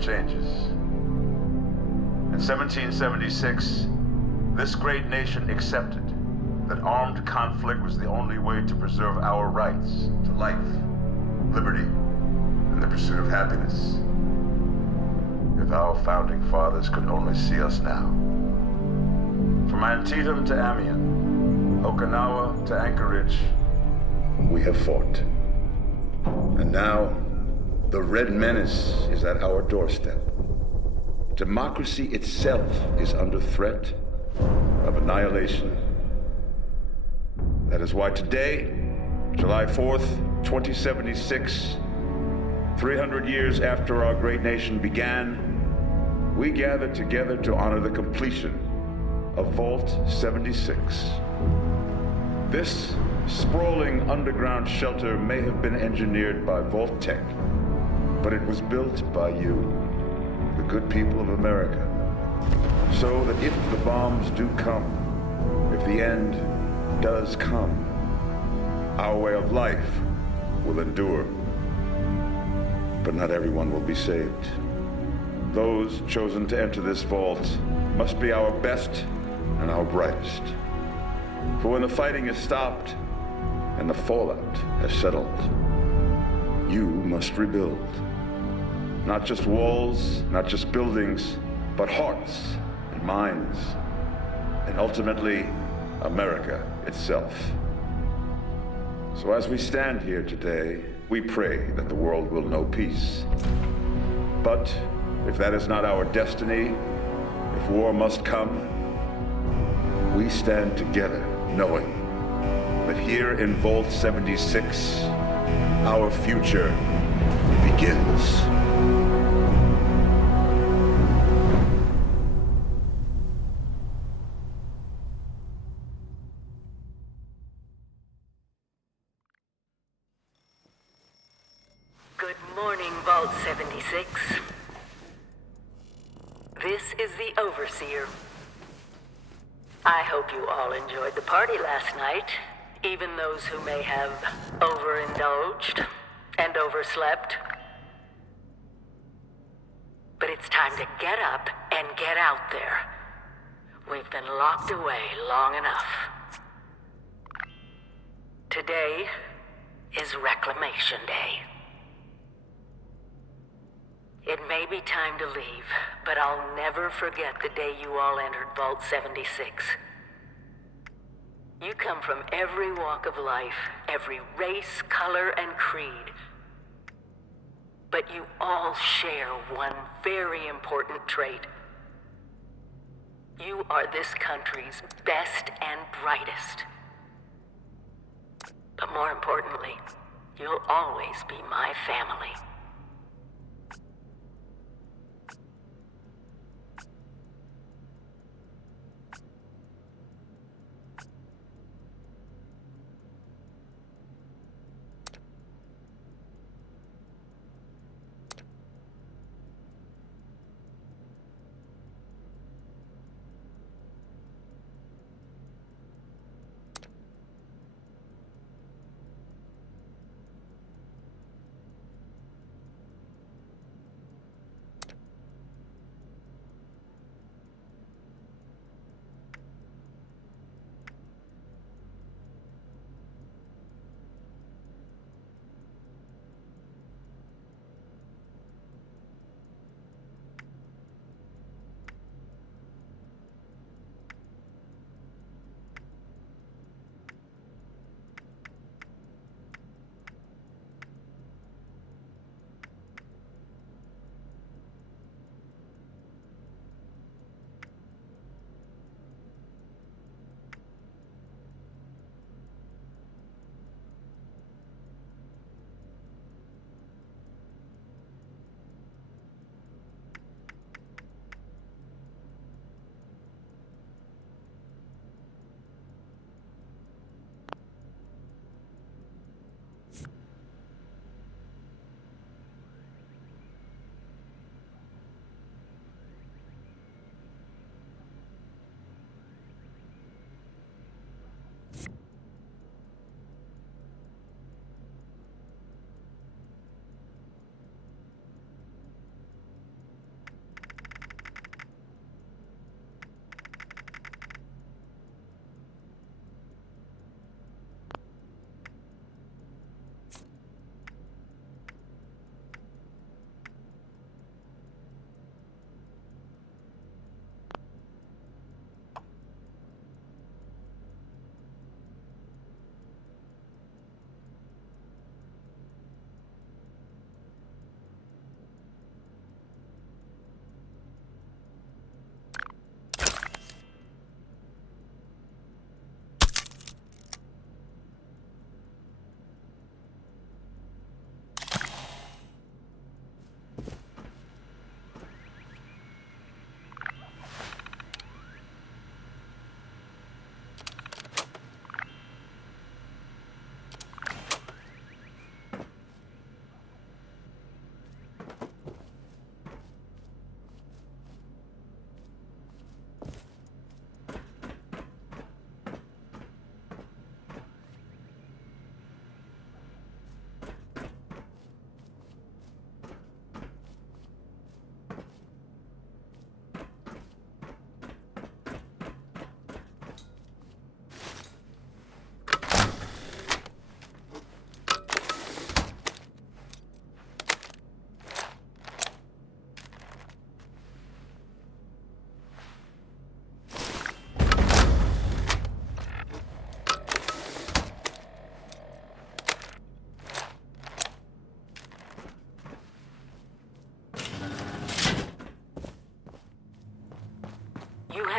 changes. In 1776, this great nation accepted that armed conflict was the only way to preserve our rights to life, liberty, and the pursuit of happiness. If our founding fathers could only see us now. From Antietam to Amiens, Okinawa to Anchorage, we have fought. And now, the Red Menace is at our doorstep. Democracy itself is under threat of annihilation. That is why today, July 4th, 2076, 300 years after our great nation began, we gather together to honor the completion of Vault 76. This sprawling underground shelter may have been engineered by Vault-Tec, but it was built by you, the good people of America, so that if the bombs do come, if the end does come, our way of life will endure. But not everyone will be saved. Those chosen to enter this vault must be our best and our brightest. For when the fighting is stopped and the fallout has settled, you must rebuild. Not just walls, not just buildings, but hearts and minds, and ultimately, America itself. So as we stand here today, we pray that the world will know peace. But if that is not our destiny, if war must come, we stand together knowing that here in Vault 76, our future begins. Good morning, Vault 76. This is the Overseer. I hope you all enjoyed the party last night, even those who may have overindulged and overslept. But it's time to get up and get out there. We've been locked away long enough. Today is Reclamation Day. It may be time to leave, but I'll never forget the day you all entered Vault 76. You come from every walk of life, every race, color, and creed. But you all share one very important trait. You are this country's best and brightest. But more importantly, you'll always be my family.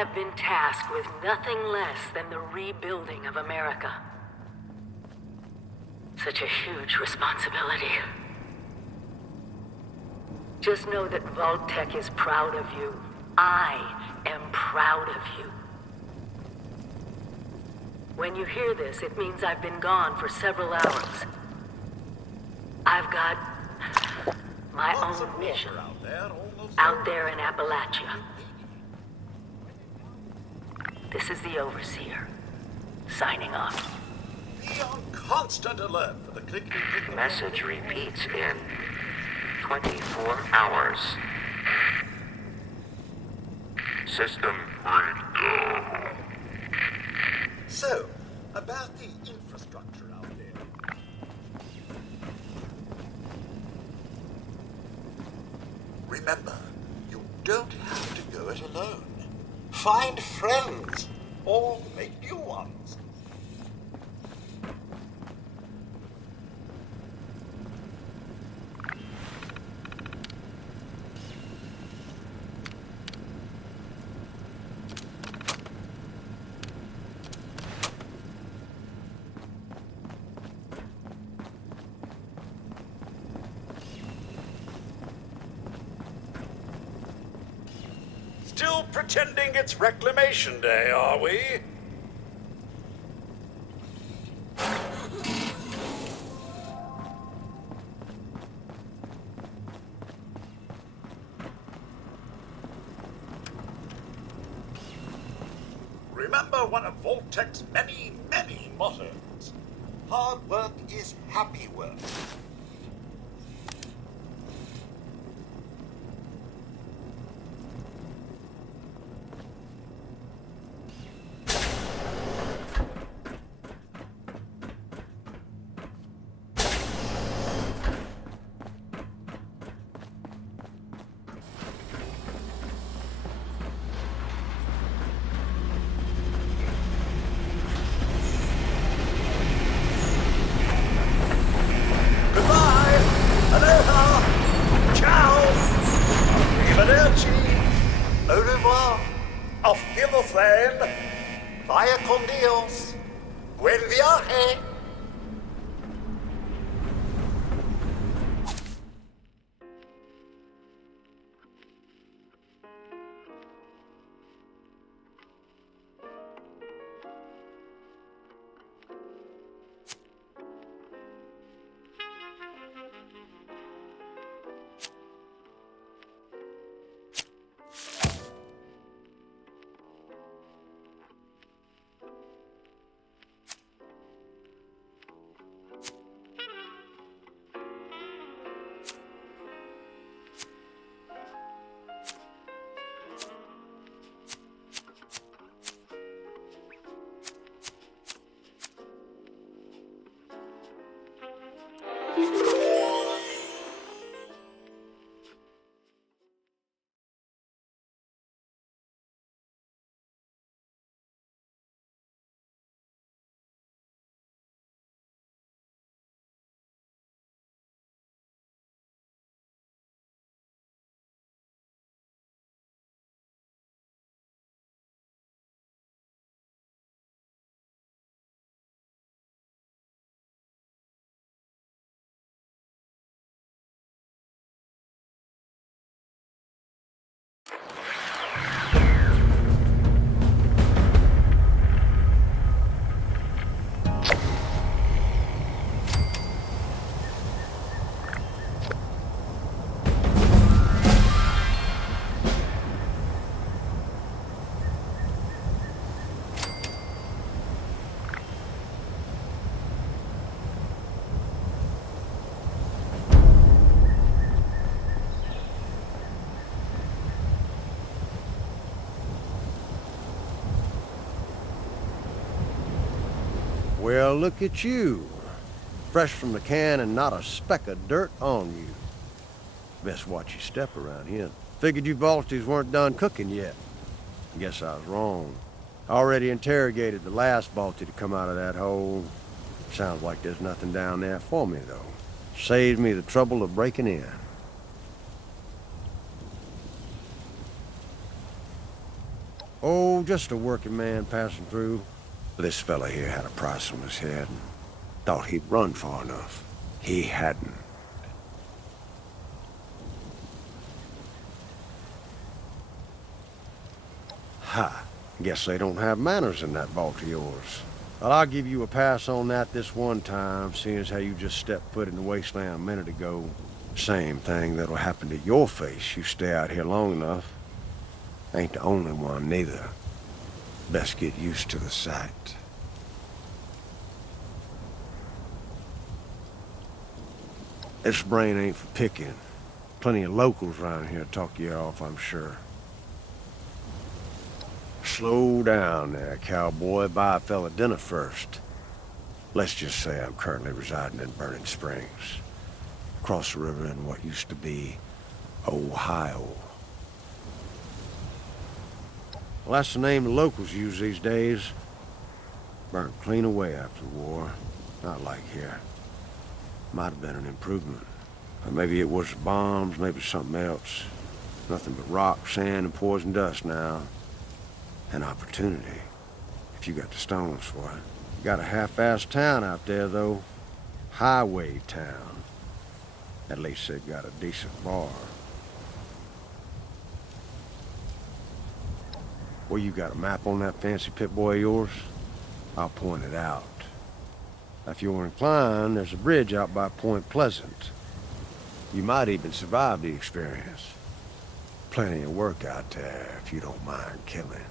have been tasked with nothing less than the rebuilding of America. Such a huge responsibility. Just know that Vault-Tec is proud of you. I am proud of you. When you hear this, it means I've been gone for several hours. I've got my own mission out there in Appalachia. This is the Overseer, signing off. Be on constant alert for the clickety-click. Message repeats in 24 hours. System breakdown. So, about the infrastructure out there. Remember, you don't have to go it alone. Find friends, or make new ones. Still pretending it's Reclamation Day, are we? Remember one of Vault-Tec's many, many mottos. Hard work is happy work. Au revoir. Auf Wiedersehen. Vaya con Dios. Buen viaje. Well, look at you. Fresh from the can and not a speck of dirt on you. Best watch your step around here. Figured you Vaulties weren't done cooking yet. Guess I was wrong. Already interrogated the last Vaultie to come out of that hole. Sounds like there's nothing down there for me, though. Saves me the trouble of breaking in. Oh, just a working man passing through. This fella here had a price on his head and thought he'd run far enough. He hadn't. Ha! Guess they don't have manners in that vault of yours. Well, I'll give you a pass on that this one time, seeing as how you just stepped foot in the wasteland a minute ago. Same thing that'll happen to your face. You stay out here long enough. Ain't the only one, neither. Best get used to the sight. This brain ain't for picking. Plenty of locals around here to talk you off, I'm sure. Slow down there, cowboy. Buy a fella dinner first. Let's just say I'm currently residing in Burning Springs, across the river in what used to be Ohio. Well, that's the name the locals use these days. Burnt clean away after the war. Not like here. Might have been an improvement. Or maybe it was the bombs, maybe something else. Nothing but rock, sand, and poison dust now. An opportunity, if you got the stones for it. You got a half-assed town out there, though. Highway town. At least they've got a decent bar. Well, you got a map on that fancy Pip-Boy of yours? I'll point it out. If you're inclined, there's a bridge out by Point Pleasant. You might even survive the experience. Plenty of work out there, if you don't mind killing.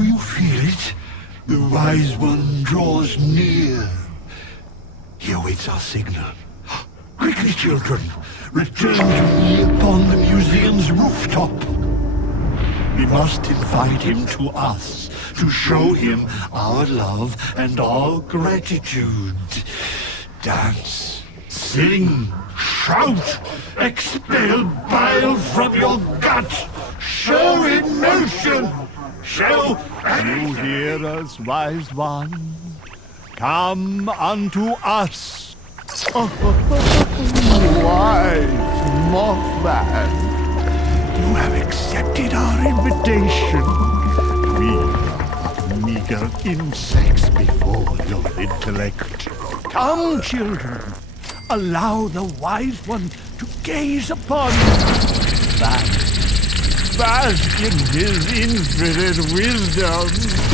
Do you feel it? The Wise One draws near. He awaits our signal. Quickly, children, return to me upon the museum's rooftop. We must invite him to us to show him our love and our gratitude. Dance, sing, shout, expel bile from your gut. Show emotion. Show. You hear us, Wise One? Come unto us. Wise Mothman, you have accepted our invitation. We are but meager insects before your intellect. Come, children, allow the Wise One to gaze upon you. Bask in his infinite wisdom.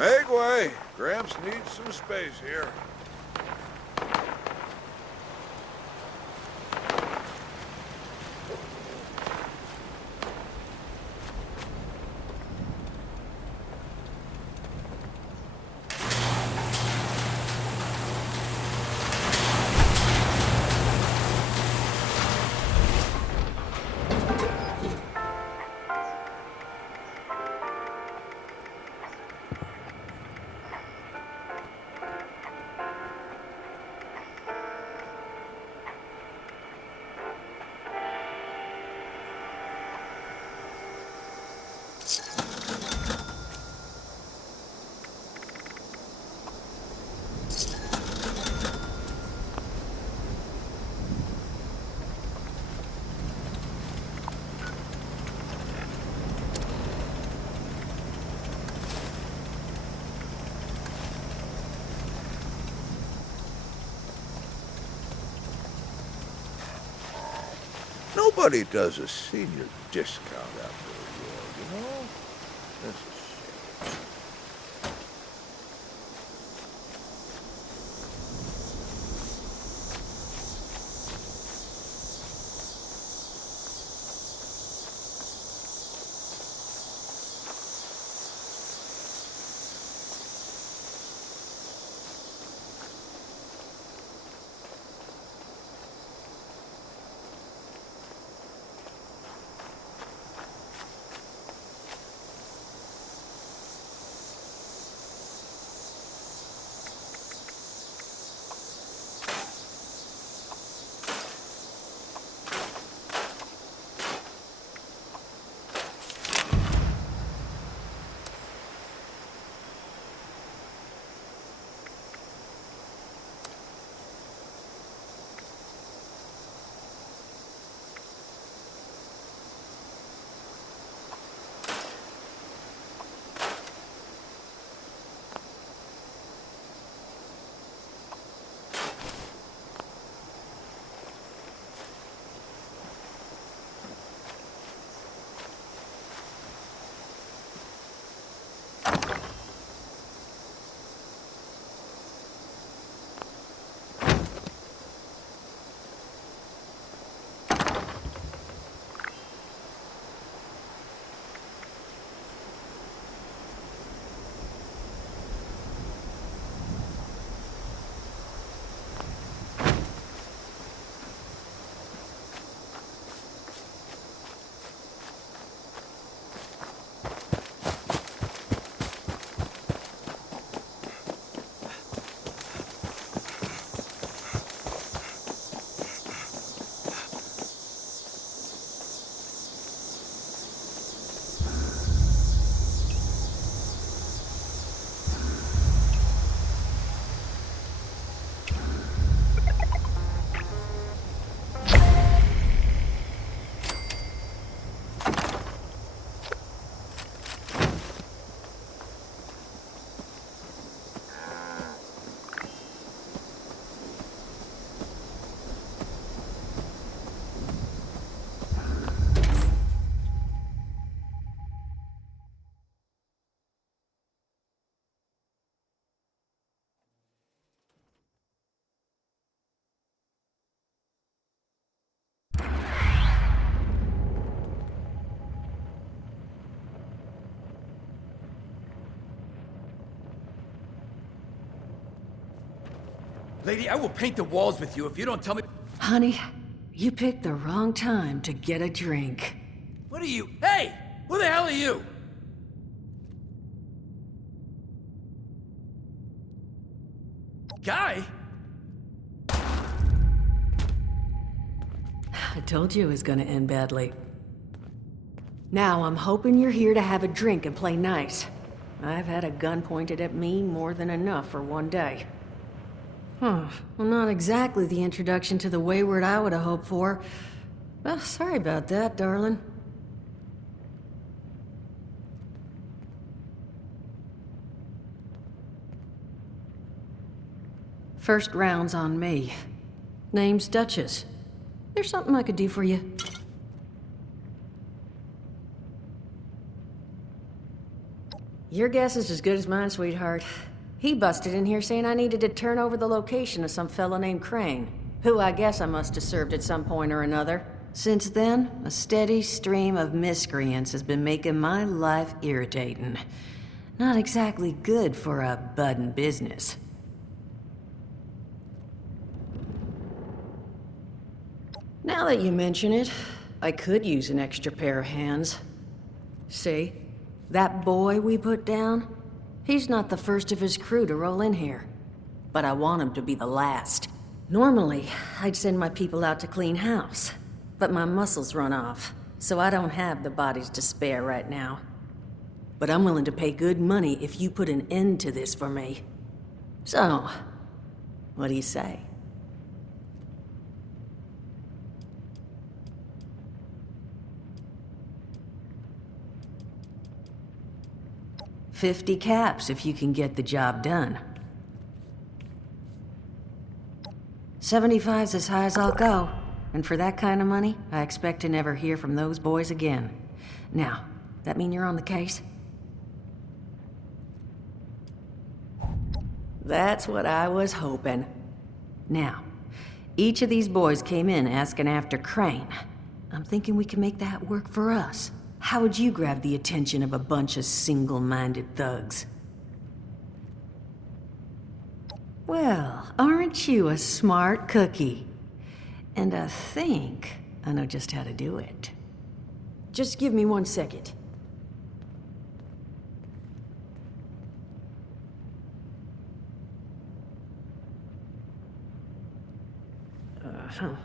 Make way. Gramps needs some space here. Nobody does a senior discount after a war, you know? That's a shame. Lady, I will paint the walls with you if you don't tell me... Honey, you picked the wrong time to get a drink. What are you... Hey! Who the hell are you? Guy? I told you it was gonna end badly. Now, I'm hoping you're here to have a drink and play nice. I've had a gun pointed at me more than enough for one day. Well, not exactly the introduction to the Wayward I would have hoped for. Well, sorry about that, darling. First round's on me. Name's Duchess. There's something I could do for you. Your guess is as good as mine, sweetheart. He busted in here saying I needed to turn over the location of some fellow named Crane, who I guess I must have served at some point or another. Since then, a steady stream of miscreants has been making my life irritating. Not exactly good for a budding business. Now that you mention it, I could use an extra pair of hands. See? That boy we put down? He's not the first of his crew to roll in here. But I want him to be the last. Normally, I'd send my people out to clean house. But my muscles run off, so I don't have the bodies to spare right now. but I'm willing to pay good money if you put an end to this for me. So, what do you say? $50 caps if you can get the job done. 75's as high as I'll go. And for that kind of money, I expect to never hear from those boys again. Now, that mean you're on the case? That's what I was hoping. Now, each of these boys came in asking after Crane. I'm thinking we can make that work for us. How would you grab the attention of a bunch of single-minded thugs? Well, aren't you a smart cookie? And I think I know just how to do it. Just give me 1 second.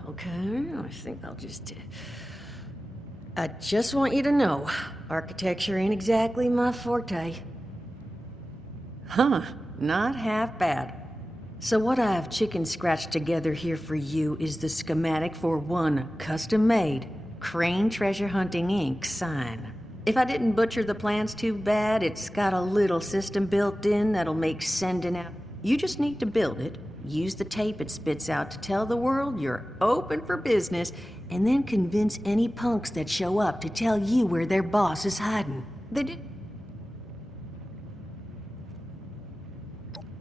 Okay, I think I'll just... I just want you to know, architecture ain't exactly my forte. Huh, not half bad. So what I've chicken scratched together here for you is the schematic for one custom-made Crane Treasure Hunting Inc. sign. If I didn't butcher the plans too bad, it's got a little system built in that'll make sending out. You just need to build it, use the tape it spits out to tell the world you're open for business, and then convince any punks that show up to tell you where their boss is hiding.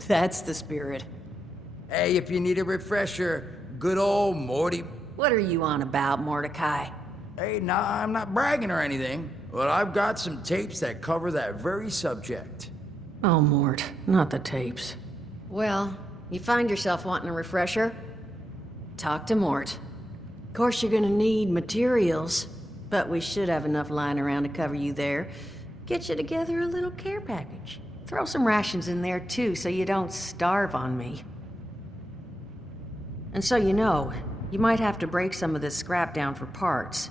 That's the spirit. Hey, if you need a refresher, good old Morty. What are you on about, Mordecai? Hey, nah, I'm not bragging or anything, but I've got some tapes that cover that very subject. Oh, Mort, not the tapes. Well, you find yourself wanting a refresher? Talk to Mort. Of course, you're gonna need materials, but we should have enough lying around to cover you there. Get you together a little care package. Throw some rations in there, too, so you don't starve on me. And so you know, you might have to break some of this scrap down for parts.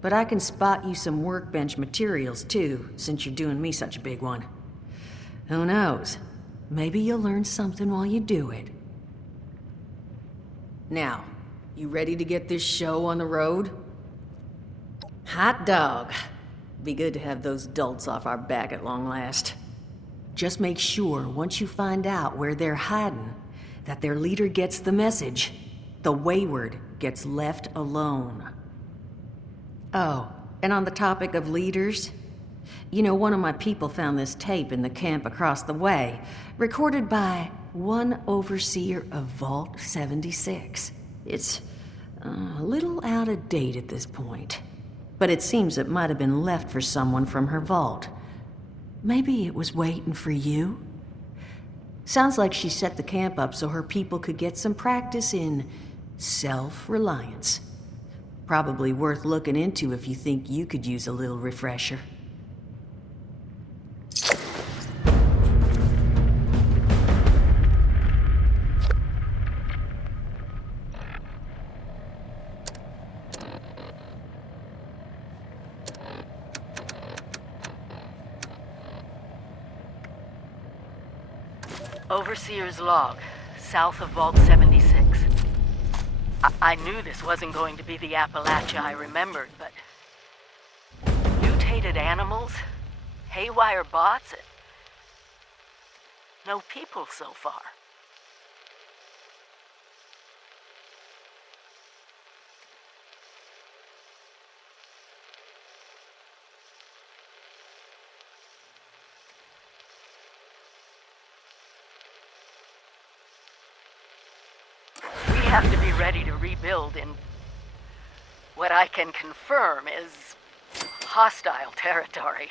But I can spot you some workbench materials, too, since you're doing me such a big one. Who knows? Maybe you'll learn something while you do it. Now, you ready to get this show on the road? Hot dog. Be good to have those dolts off our back at long last. Just make sure, once you find out where they're hiding, that their leader gets the message. The wayward gets left alone. Oh, and on the topic of leaders, you know, one of my people found this tape in the camp across the way, recorded by one overseer of Vault 76. It's a little out of date at this point, but it seems it might have been left for someone from her vault. Maybe it was waiting for you? Sounds like she set the camp up so her people could get some practice in self-reliance. Probably worth looking into if you think you could use a little refresher. Overseer's log, south of Vault 76. I knew this wasn't going to be the Appalachia I remembered, but... mutated animals, haywire bots, and... no people so far. Have to be ready to rebuild in what I can confirm is hostile territory.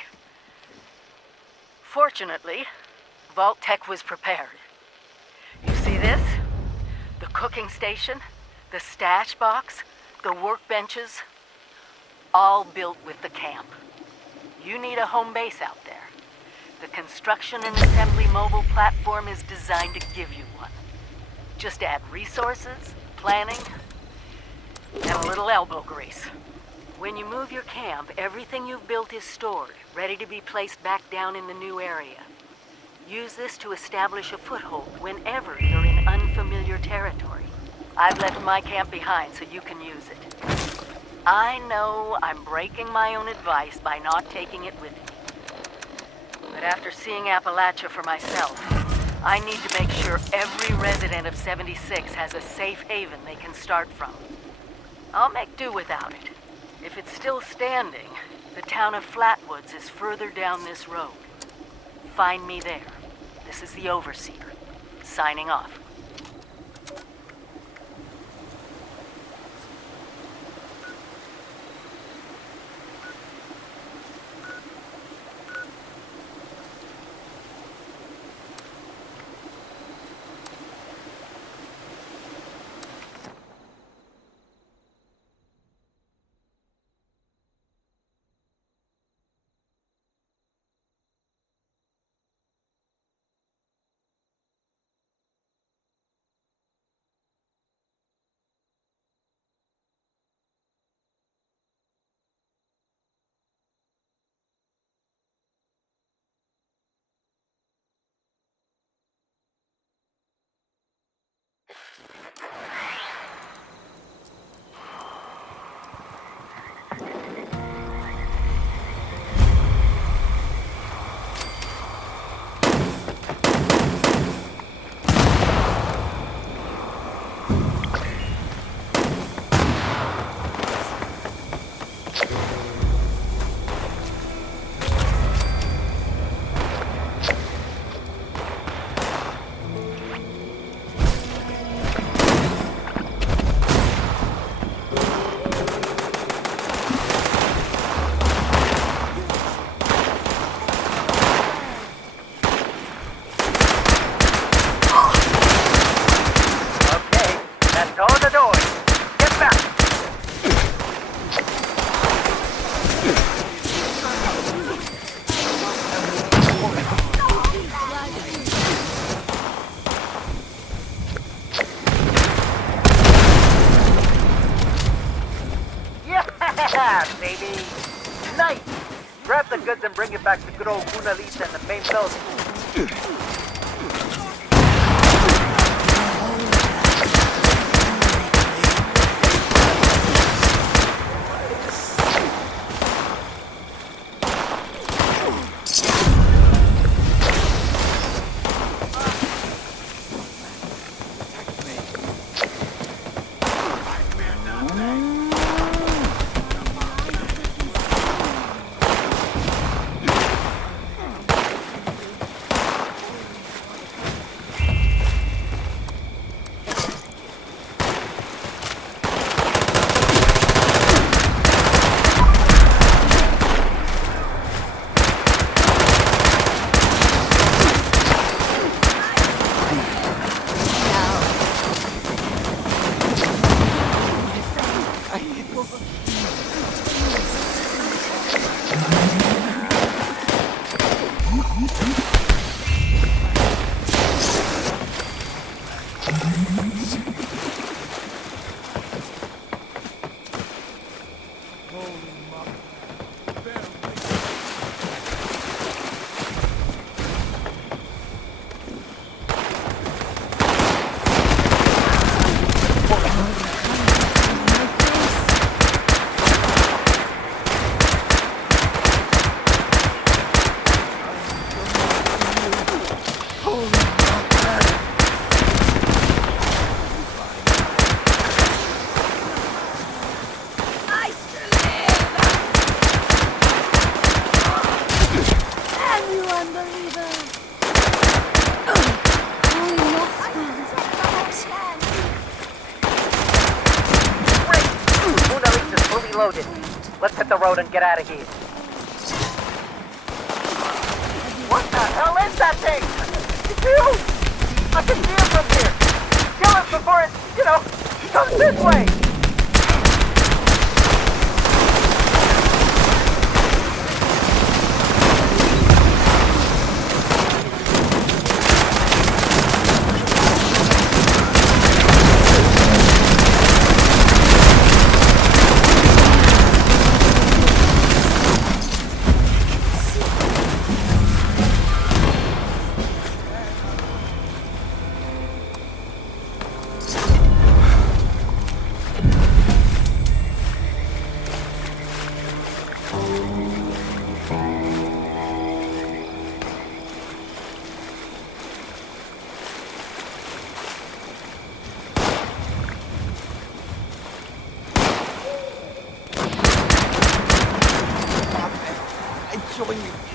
Fortunately, Vault Tech was prepared. You see this? The cooking station, the stash box, the workbenches, all built with the camp. You need a home base out there. The construction and assembly mobile platform is designed to give you one. Just add resources, planning, and a little elbow grease. When you move your camp, everything you've built is stored, ready to be placed back down in the new area. Use this to establish a foothold whenever you're in unfamiliar territory. I've left my camp behind so you can use it. I know I'm breaking my own advice by not taking it with me. But after seeing Appalachia for myself, I need to make sure every resident of 76 has a safe haven they can start from. I'll make do without it. If it's still standing, the town of Flatwoods is further down this road. Find me there. This is the Overseer, signing off. Baby. Nice! Grab the goods and bring it back to good old Mona Lisa and the main building. Loaded. Let's hit the road and get out of here. What the hell is that thing? It's huge! I can see it from here. Kill it before it, comes this way. actually